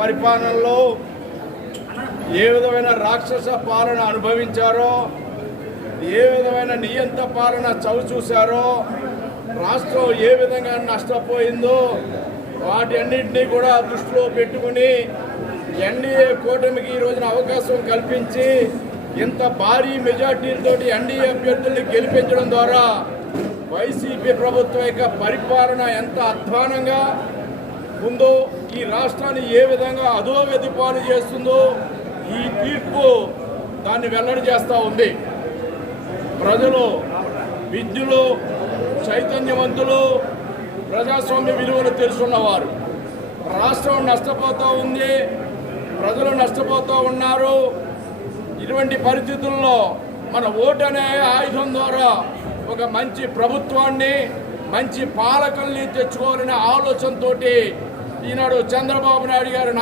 పరిపాలనలో ఏ విధమైన రాక్షస పాలన అనుభవించారో, ఏ విధమైన నియంత పాలన చవిచూశారో, రాష్ట్రం ఏ విధంగా నష్టపోయిందో వాటి అన్నింటినీ కూడా దృష్టిలో పెట్టుకుని ఎన్డీఏ కూటమికి ఈ రోజున అవకాశం కల్పించి ఇంత భారీ మెజార్టీలతో ఎన్డీఏ అభ్యర్థుల్ని గెలిపించడం ద్వారా వైసీపీ ప్రభుత్వం యొక్క పరిపాలన ఎంత అధ్వానంగా ఉందో, ఈ రాష్ట్రాన్ని ఏ విధంగా అధోగతి పాలు చేస్తుందో ఈ తీర్పు దాన్ని వెల్లడి చేస్తూ ఉంది. ప్రజలు విద్యులు చైతన్యవంతులు, ప్రజాస్వామ్య విలువలు తెలుసున్నవారు. రాష్ట్రం నష్టపోతూ ఉంది, ప్రజలు నష్టపోతూ ఉన్నారు. ఇటువంటి పరిస్థితుల్లో మన ఓటు అనే ఆయుధం ద్వారా ఒక మంచి ప్రభుత్వాన్ని, మంచి పాలకుల్ని తెచ్చుకోవాలనే ఆలోచనతోటి ఈనాడు చంద్రబాబు నాయుడు గారు